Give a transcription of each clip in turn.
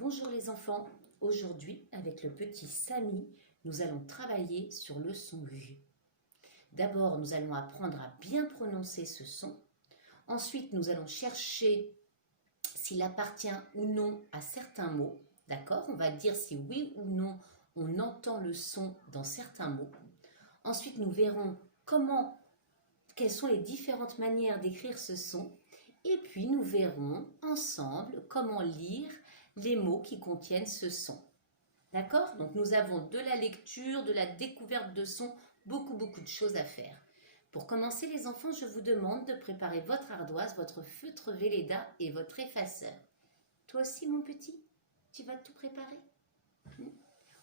Bonjour les enfants, aujourd'hui avec le petit Samy, nous allons travailler sur le son U. D'abord, nous allons apprendre à bien prononcer ce son. Ensuite, nous allons chercher s'il appartient ou non à certains mots. D'accord? On va dire si oui ou non on entend le son dans certains mots. Ensuite, nous verrons quelles sont les différentes manières d'écrire ce son. Et puis, nous verrons ensemble comment lire les mots qui contiennent ce son. D'accord? Donc, nous avons de la lecture, de la découverte de son, beaucoup de choses à faire. Pour commencer, les enfants, je vous demande de préparer votre ardoise, votre feutre Velleda et votre effaceur. Toi aussi, mon petit, tu vas tout préparer?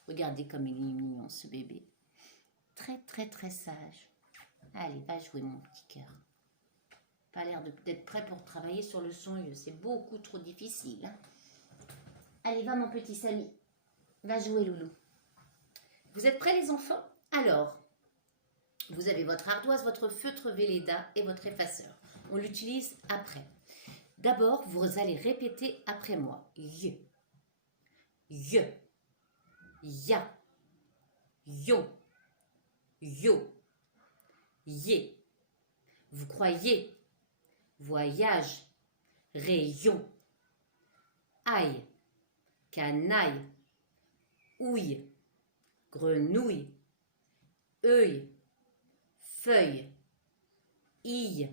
Regardez comme il est mignon, ce bébé. Très sage. Allez, va jouer, mon petit cœur. Pas l'air d'être prêt pour travailler sur le son U. C'est beaucoup trop difficile. Hein? Allez, va, mon petit Samy. Va jouer, loulou. Vous êtes prêts, les enfants? Alors, vous avez votre ardoise, votre feutre Velleda et votre effaceur. On l'utilise après. D'abord, vous allez répéter après moi. Y, y, ya, yo, yo, yé. Vous croyez, voyage, rayon, aille, canaille, houille, grenouille, œil, feuille, ille,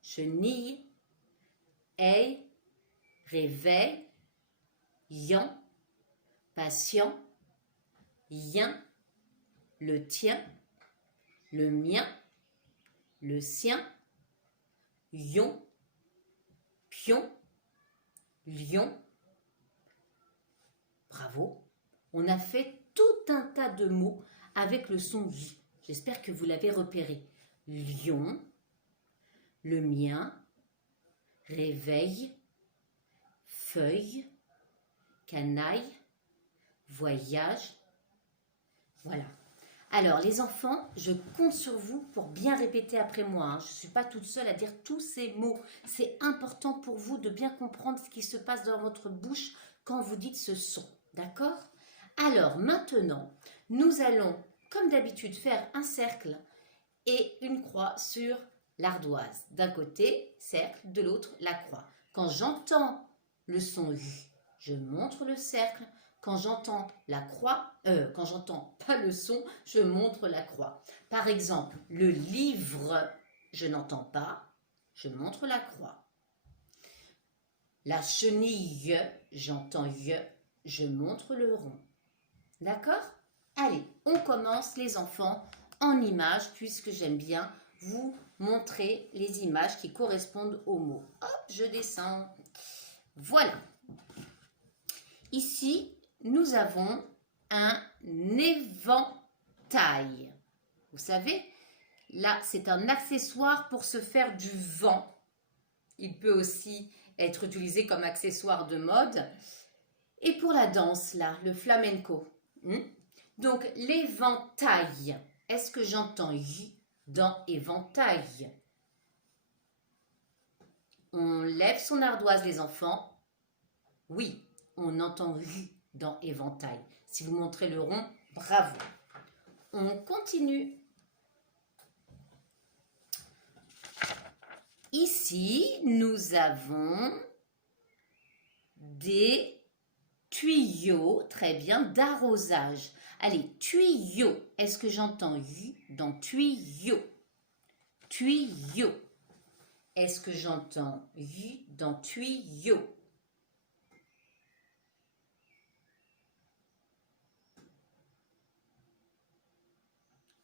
chenille, aille, réveil, yan, patient, yin, le tien, le mien, le sien, yon, pion, lion. Bravo, on a fait tout un tas de mots avec le son J. J'espère que vous l'avez repéré. Lion, le mien, réveil, feuille, canaille, voyage. Voilà. Alors les enfants, je compte sur vous pour bien répéter après moi. Hein. Je ne suis pas toute seule à dire tous ces mots. C'est important pour vous de bien comprendre ce qui se passe dans votre bouche quand vous dites ce son. D'accord? Alors maintenant, nous allons, comme d'habitude, faire un cercle et une croix sur l'ardoise. D'un côté, cercle, de l'autre, la croix. Quand j'entends le son U, je montre le cercle. Quand j'entends la croix, quand j'entends pas le son, je montre la croix. Par exemple, le livre, je n'entends pas, je montre la croix. La chenille, j'entends Y, je montre le rond. D'accord? Allez, on commence les enfants en images puisque j'aime bien vous montrer les images qui correspondent aux mots. Hop, je descends. Voilà. Ici, nous avons un éventail. Vous savez, là, c'est un accessoire pour se faire du vent. Il peut aussi être utilisé comme accessoire de mode. Et pour la danse, là, le flamenco. Donc, l'éventail. Est-ce que j'entends Y dans éventail? On lève son ardoise, les enfants. Oui, on entend Y dans éventail. Si vous montrez le rond, bravo. On continue. Ici, nous avons des tuyaux, très bien, d'arrosage. Allez, tuyau. Est-ce que j'entends Y dans tuyau? Tuyau. Est-ce que j'entends Y dans tuyau?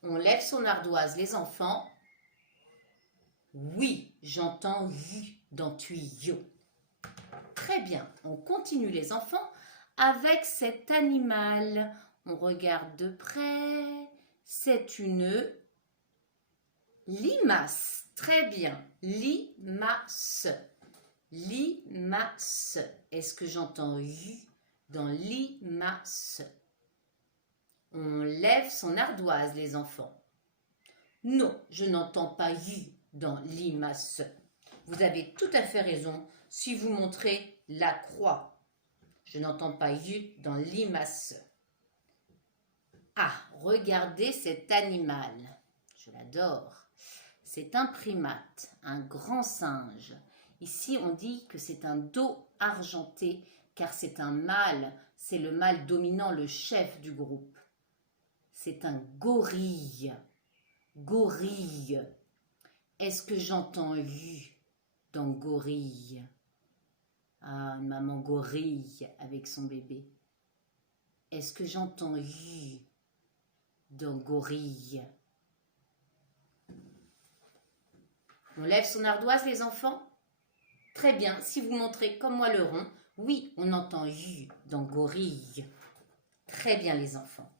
On lève son ardoise, les enfants. Oui, j'entends Y dans tuyau. Très bien, on continue les enfants avec cet animal. On regarde de près. C'est une limace. Très bien, limace. Limace. Est-ce que j'entends Y dans limace? On lève son ardoise, les enfants. Non, je n'entends pas Y dans limace. Vous avez tout à fait raison si vous montrez la croix. Je n'entends pas U dans limace. Ah, regardez cet animal. Je l'adore. C'est un primate, un grand singe. Ici, on dit que c'est un dos argenté, car c'est un mâle. C'est le mâle dominant, le chef du groupe. C'est un gorille. Gorille. Est-ce que j'entends U dans gorille? Ah, maman gorille avec son bébé. Est-ce que j'entends U dans gorille? On lève son ardoise, les enfants? Très bien, si vous montrez comme moi le rond, oui, on entend U dans gorille. Très bien, les enfants.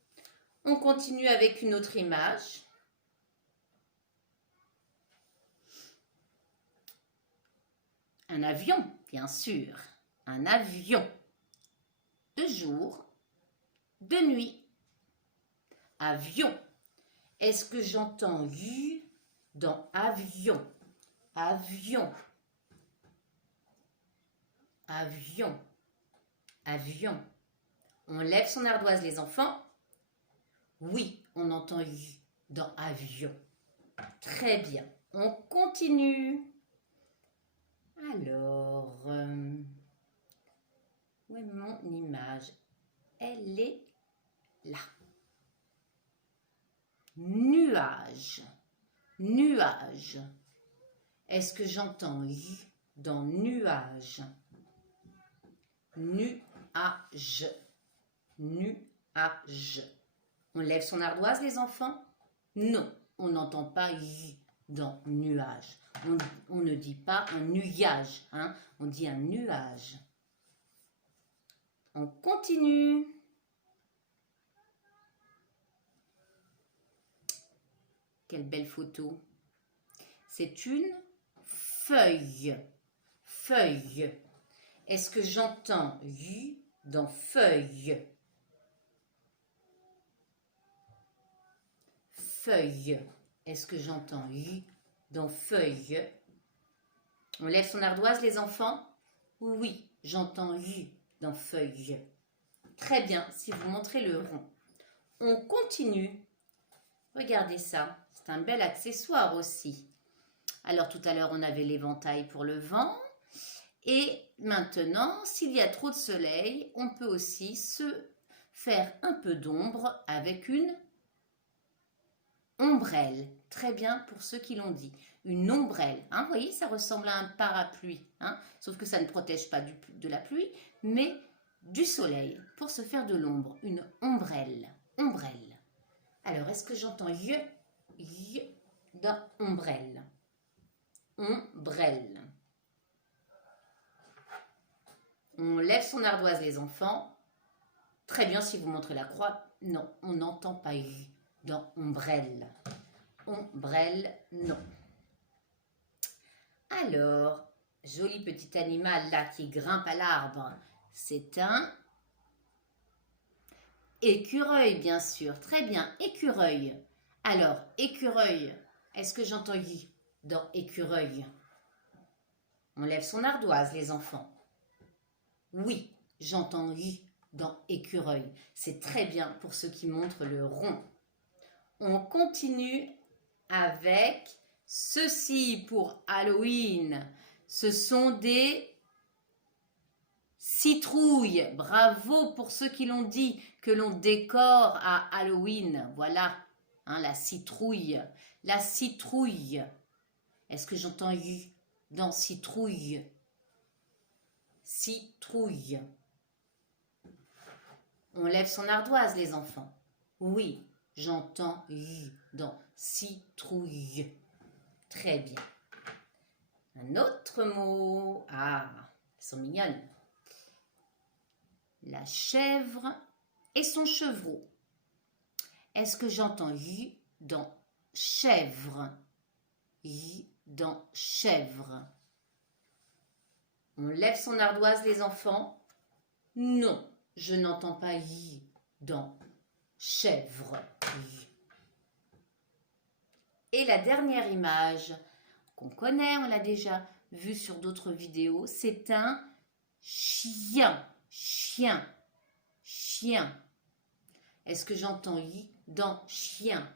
On continue avec une autre image. Un avion, bien sûr. Un avion. De jour, de nuit. Avion. Est-ce que j'entends U dans avion? Avion. Avion. Avion. On lève son ardoise, les enfants? Oui, on entend U dans avion. Très bien. On continue. Alors, où est mon image? Elle est là. Nuage. Nuage. Est-ce que j'entends U dans nuage? Nuage. Nuage. On lève son ardoise, les enfants? Non, on n'entend pas U dans nuage. On ne dit pas un nuage, hein? On dit un nuage. On continue. Quelle belle photo. C'est une feuille. Feuille. Est-ce que j'entends U dans feuille? Feuille. Est-ce que j'entends U dans feuille? On lève son ardoise, les enfants? Oui, j'entends U dans feuille. Très bien, si vous montrez le rond. On continue. Regardez ça, c'est un bel accessoire aussi. Alors tout à l'heure, on avait l'éventail pour le vent. Et maintenant, s'il y a trop de soleil, on peut aussi se faire un peu d'ombre avec une ombrelle. Très bien pour ceux qui l'ont dit. Une ombrelle. Hein, vous voyez, ça ressemble à un parapluie. Hein, sauf que ça ne protège pas de la pluie, mais du soleil. Pour se faire de l'ombre. Une ombrelle. Ombrelle. Alors, est-ce que j'entends Y dans ombrelle? Ombrelle. On lève son ardoise, les enfants. Très bien, si vous montrez la croix. Non, on n'entend pas Y dans ombrelle. Ombrelle, non. Alors, joli petit animal là qui grimpe à l'arbre. C'est un écureuil, bien sûr. Très bien, écureuil. Alors, écureuil, est-ce que j'entends Y dans écureuil? On lève son ardoise, les enfants. Oui, j'entends Y dans écureuil. C'est très bien pour ceux qui montrent le rond. On continue avec ceci pour Halloween. Ce sont des citrouilles. Bravo pour ceux qui l'ont dit, que l'on décore à Halloween. Voilà, hein, la citrouille. La citrouille. Est-ce que j'entends U dans citrouille? Citrouille. On lève son ardoise, les enfants. Oui, j'entends U dans citrouille. Très bien. Un autre mot. Ah, elles sont mignonnes. La chèvre et son chevreau. Est-ce que j'entends U dans chèvre? U dans chèvre. On lève son ardoise, les enfants. Non, je n'entends pas Y dans chèvre. Et la dernière image qu'on connaît, on l'a déjà vu sur d'autres vidéos, c'est un chien. Chien. chien, chien. Est-ce que j'entends i dans chien?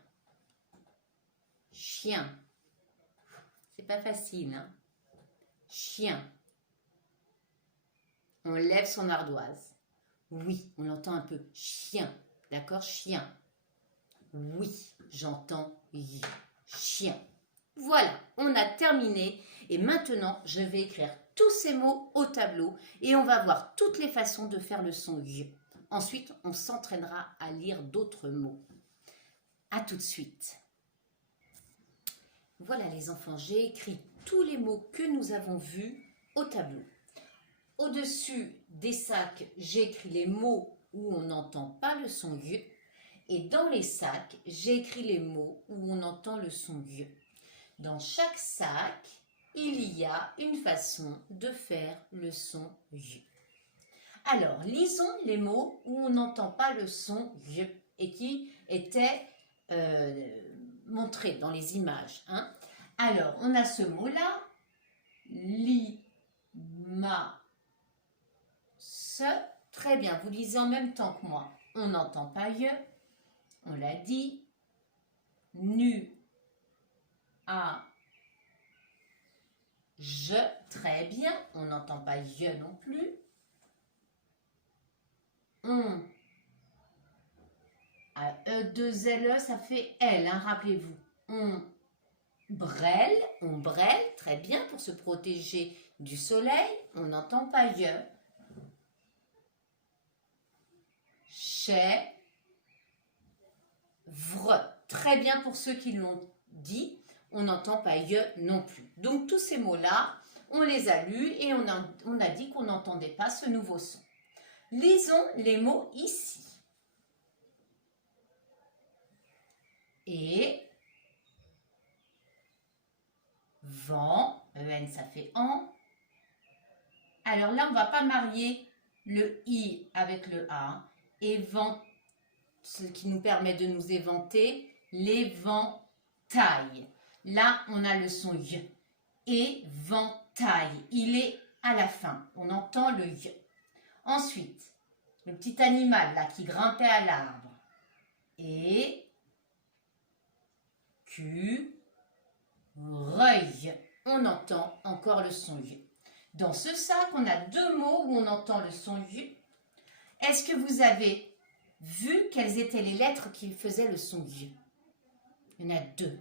Chien. C'est pas facile, hein? Chien. On lève son ardoise. Oui, on l'entend un peu. Chien. D'accord? Chien. Oui, j'entends i. Chien. Voilà, on a terminé. Et maintenant, je vais écrire tous ces mots au tableau et on va voir toutes les façons de faire le son y. Ensuite, on s'entraînera à lire d'autres mots. À tout de suite. Voilà les enfants, j'ai écrit tous les mots que nous avons vus au tableau. Au-dessus des sacs, j'ai écrit les mots où on n'entend pas le son y. Et dans les sacs, j'ai écrit les mots où on entend le son y. Dans chaque sac, il y a une façon de faire le son y. Alors, lisons les mots où on n'entend pas le son y et qui étaient montrés dans les images. Hein. Alors, on a ce mot-là, se. Très bien, vous lisez en même temps que moi. On n'entend pas y, on l'a dit. Nu, a, je, très bien, on n'entend pas y non plus. On, deux L, ça fait L, hein, rappelez-vous. On brêle, très bien, pour se protéger du soleil, on n'entend pas y. Chèvre, très bien pour ceux qui l'ont dit, on n'entend pas y non plus. Donc tous ces mots-là, on les a lus et on a dit qu'on n'entendait pas ce nouveau son. Lisons les mots ici. Et, vent, EN ça fait en. Alors là, on ne va pas marier le i avec le a. Évent, ce qui nous permet de nous éventer, l'éventail. Là, on a le son y. Éventail, il est à la fin. On entend le y. Ensuite, le petit animal là qui grimpait à l'arbre. Et reuil. On entend encore le son y. Dans ce sac, on a deux mots où on entend le son y. Est-ce que vous avez vu quelles étaient les lettres qui faisaient le son y? Il y en a deux.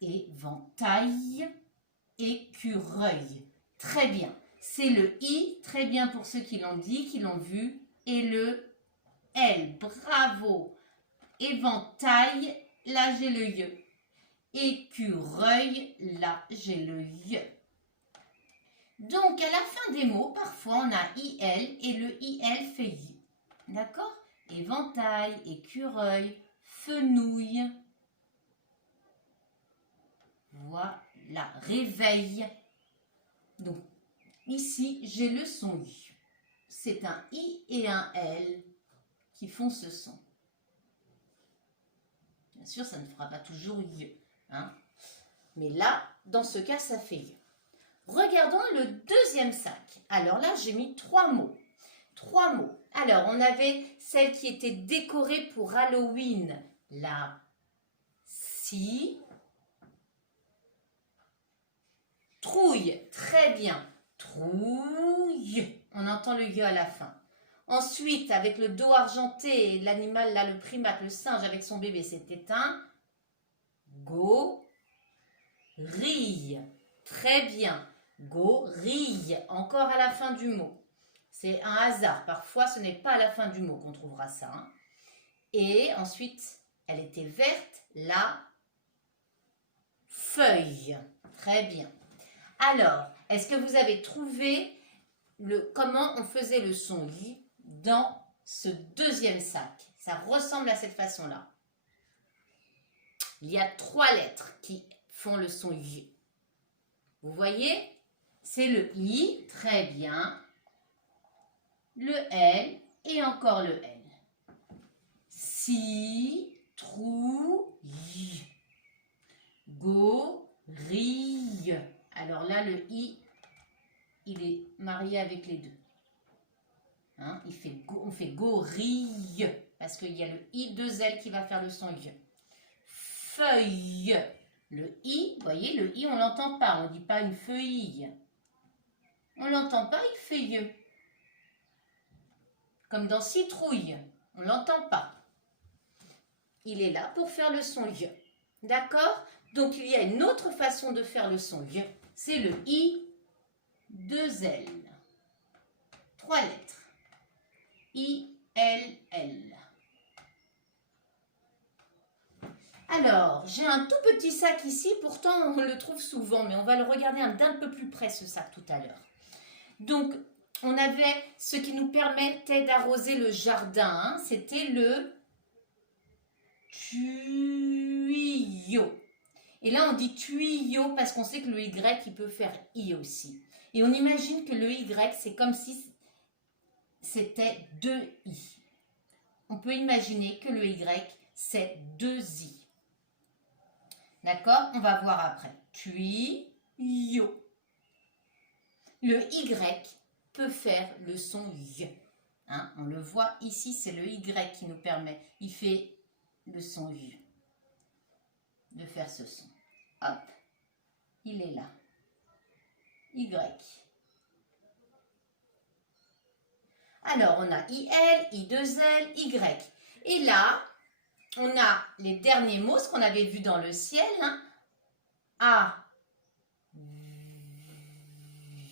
Éventail, écureuil. Très bien. C'est le i, très bien pour ceux qui l'ont dit, qui l'ont vu, et le L. Bravo. Éventail, là j'ai le y. Écureuil, là j'ai le y. Donc à la fin des mots, parfois on a IL et le IL fait y. D'accord? Éventail, écureuil, fenouil. Voilà, réveil. Donc ici j'ai le son y. C'est un I et un L qui font ce son. Bien sûr, ça ne fera pas toujours y. Hein? Mais là, dans ce cas, ça fait y. Regardons le deuxième sac. Alors là, j'ai mis trois mots. Trois mots. Alors, on avait celle qui était décorée pour Halloween. La trouille. Très bien. Trouille. On entend le y à la fin. Ensuite, avec le dos argenté, l'animal là, le primate, le singe avec son bébé, c'était un gorille. Très bien. Gorille. Encore à la fin du mot. C'est un hasard. Parfois, ce n'est pas à la fin du mot qu'on trouvera ça. Hein. Et ensuite, elle était verte, la feuille. Très bien. Alors, est-ce que vous avez trouvé comment on faisait le son y dans ce deuxième sac? Ça ressemble à cette façon-là. Il y a trois lettres qui font le son y. Vous voyez? C'est le i, très bien. Le L et encore le L. Citrouille. Gorille. Alors là, le i, il est marié avec les deux. Hein, on fait gorille, parce qu'il y a le I, 2L qui va faire le son Y. Feuille. Le I, vous voyez, le I, on ne l'entend pas. On ne dit pas une feuille. On ne l'entend pas, il fait Y. Comme dans citrouille. On ne l'entend pas. Il est là pour faire le son Y. D'accord? Donc, il y a une autre façon de faire le son Y. C'est le I, 2L. 3 lettres. I, L, L. Alors, j'ai un tout petit sac ici, pourtant on le trouve souvent, mais on va le regarder d'un peu plus près ce sac tout à l'heure. Donc, on avait ce qui nous permettait d'arroser le jardin, hein, c'était le tuyau. Et là, on dit tuyau parce qu'on sait que le Y, il peut faire I aussi. Et on imagine que le Y, c'est comme si c'était 2 I. On peut imaginer que le Y, c'est 2 I. D'accord? On va voir après. Tuyau. Le Y peut faire le son Y. Hein? On le voit ici, c'est le Y qui nous permet. Il fait le son Y. De faire ce son. Hop. Il est là. Y. Alors, on a IL, I2L, Y. Et là, on a les derniers mots, ce qu'on avait vu dans le ciel. Hein.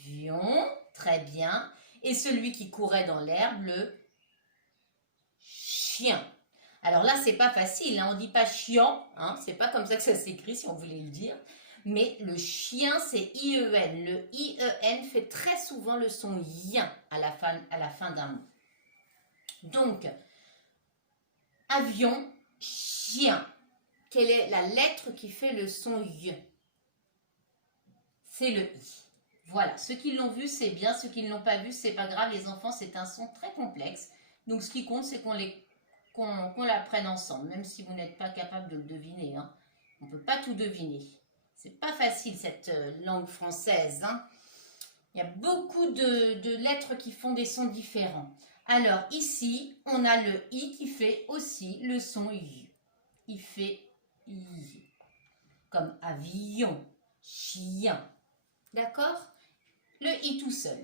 Avion, très bien. Et celui qui courait dans l'herbe, le chien. Alors là, c'est pas facile, hein. On ne dit pas chiant, hein. C'est pas comme ça que ça s'écrit si on voulait le dire. Mais le chien, c'est IEN. Le IEN fait très souvent le son yen à la fin d'un mot. Donc, avion, chien. Quelle est la lettre qui fait le son Y? C'est le I. Voilà, ceux qui l'ont vu, c'est bien. Ceux qui ne l'ont pas vu, c'est pas grave. Les enfants, c'est un son très complexe. Donc, ce qui compte, c'est qu'on l'apprenne ensemble, même si vous n'êtes pas capable de le deviner. Hein. On ne peut pas tout deviner. C'est pas facile, cette langue française. Hein. Il y a beaucoup de lettres qui font des sons différents. Alors, ici, on a le I qui fait aussi le son I. Il fait I. Comme avion, chien. D'accord? Le I tout seul.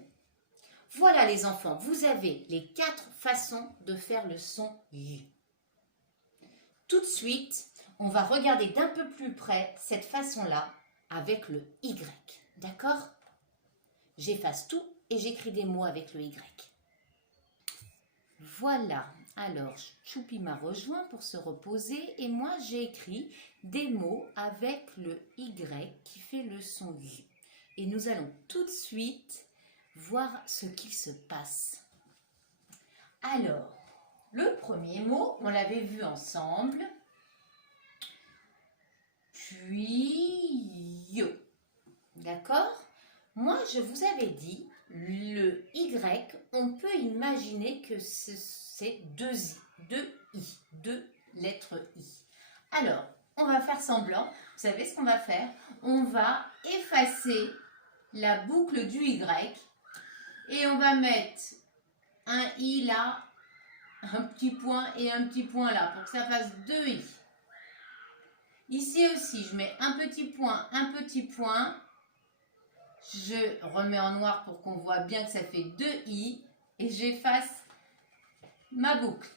Voilà les enfants, vous avez les 4 façons de faire le son Y. Tout de suite, on va regarder d'un peu plus près cette façon-là avec le Y. D'accord? J'efface tout et j'écris des mots avec le Y. Voilà, alors Choupi m'a rejoint pour se reposer et moi j'ai écrit des mots avec le Y qui fait le son Y. Et nous allons tout de suite voir ce qui se passe. Alors, le premier mot, on l'avait vu ensemble. Tuyau. D'accord? Moi, je vous avais dit, le Y, on peut imaginer que c'est 2 I, 2 lettres I. Alors, on va faire semblant. Vous savez ce qu'on va faire? On va effacer la boucle du Y et on va mettre un I là, un petit point et un petit point là pour que ça fasse 2 I. Ici aussi, je mets un petit point, je remets en noir pour qu'on voit bien que ça fait 2 I et j'efface ma boucle.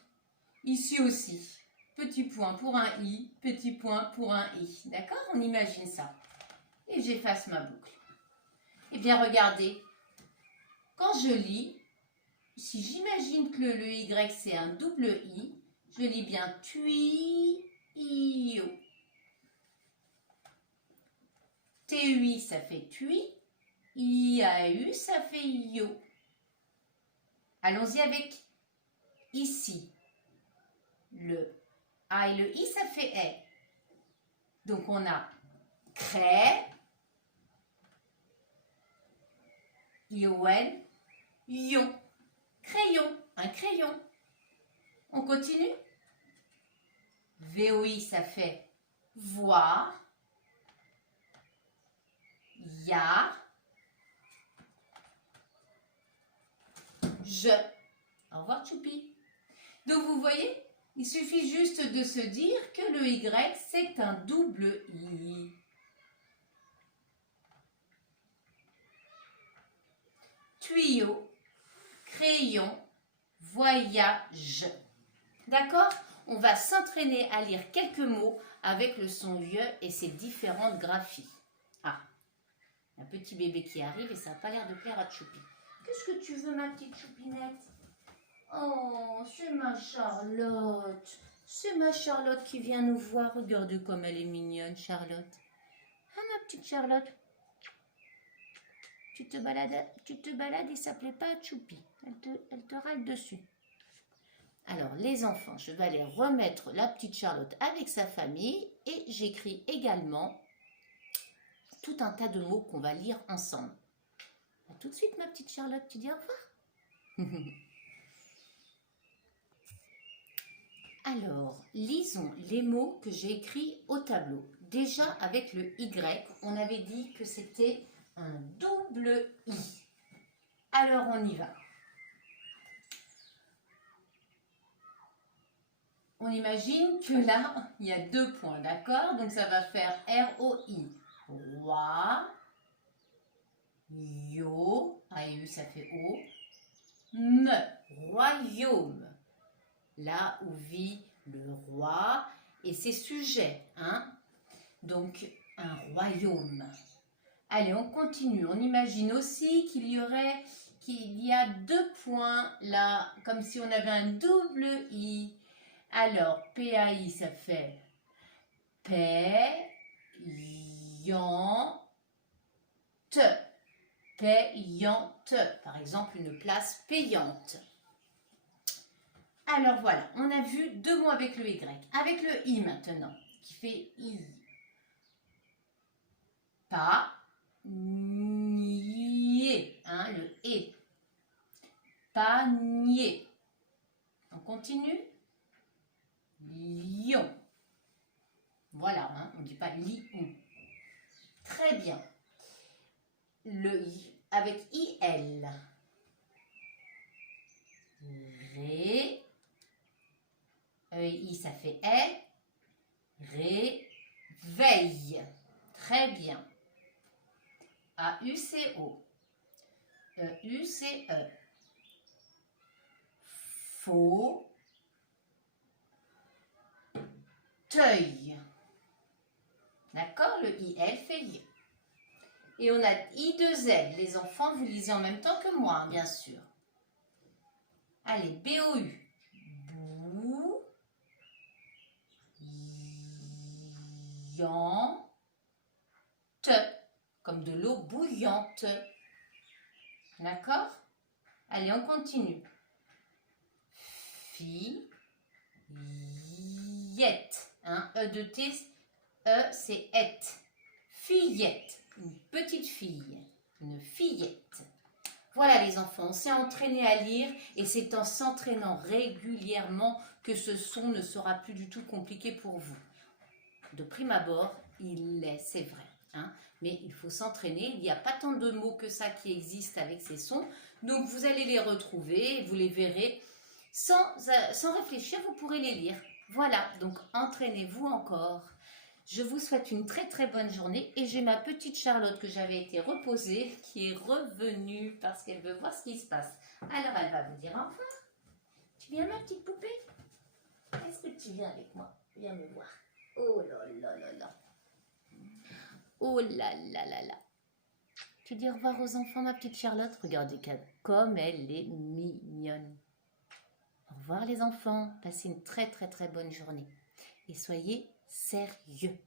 Ici aussi, petit point pour un I, petit point pour un I. D'accord? On imagine ça. Et j'efface ma boucle. Eh bien, regardez, quand je lis, si j'imagine que le Y c'est un double I, je lis bien tuyau. TUI, ça fait tui. IAU, ça fait yo. Allons-y avec ici. Le A et le I, ça fait est. Donc, on a crée, ION, ion. Crayon, un crayon. On continue. VOI, ça fait voir. Ya. Je. Au revoir, Choupi. Donc, vous voyez, il suffit juste de se dire que le Y, c'est un double I. Tuyau, crayon, voyage. D'accord? On va s'entraîner à lire quelques mots avec le son Y et ses différentes graphies. Ah, un petit bébé qui arrive et ça n'a pas l'air de plaire à Choupi. Qu'est-ce que tu veux, ma petite Choupinette? Oh, c'est ma Charlotte. C'est ma Charlotte qui vient nous voir. Regarde comme elle est mignonne, Charlotte. Ah, ma petite Charlotte. Tu te balades et ça plaît pas à Choupi. Elle te râle dessus. Alors, les enfants, je vais aller remettre la petite Charlotte avec sa famille et j'écris également tout un tas de mots qu'on va lire ensemble. À tout de suite, ma petite Charlotte. Tu dis au revoir. Alors, lisons les mots que j'ai écrits au tableau. Déjà, avec le Y, on avait dit que c'était un double I. Alors, on y va. On imagine que là, il y a 2 points, d'accord? Donc, ça va faire R-O-I. Roi, yo, A-U, ça fait O, me, royaume. Là où vit le roi et ses sujets, hein? Donc, un royaume. Allez, on continue. On imagine aussi qu'il y a 2 points là, comme si on avait un double I. Alors, P-A-I, ça fait payante. Payante. Par exemple, une place payante. Alors voilà, on a vu 2 mots avec le Y. Avec le I maintenant, qui fait I. Pas, nier, hein, le E. Panier. On continue. Lion. Voilà, hein, on ne dit pas lion. Très bien. Le I, avec IL. Ré. I, ça fait E. Réveille. Très bien. A-U-C-O. E-U-C-E. Faux. Teuil. D'accord? Le I-L fait I. Et on a I-2-L. Les enfants, vous lisez en même temps que moi, hein, bien sûr. Allez, B-O-U. Bou. Te, comme de l'eau bouillante. D'accord? Allez, on continue. Fillette. Hein? E-de-T, E, c'est et. Fillette. Une petite fille. Une fillette. Voilà les enfants, on s'est entraîné à lire et c'est en s'entraînant régulièrement que ce son ne sera plus du tout compliqué pour vous. De prime abord, il l'est, c'est vrai. Hein, mais il faut s'entraîner. Il n'y a pas tant de mots que ça qui existent avec ces sons. Donc, vous allez les retrouver, vous les verrez. Sans réfléchir, vous pourrez les lire. Voilà, donc entraînez-vous encore. Je vous souhaite une très très bonne journée. Et j'ai ma petite Charlotte que j'avais été reposée qui est revenue parce qu'elle veut voir ce qui se passe. Alors, elle va vous dire au revoir. Tu viens, ma petite poupée? Est-ce que tu viens avec moi? Viens me voir. Oh là là là là. Oh là là là là. Tu dis au revoir aux enfants, ma petite Charlotte? Regardez comme elle est mignonne. Au revoir les enfants. Passez une très très très bonne journée. Et soyez sérieux.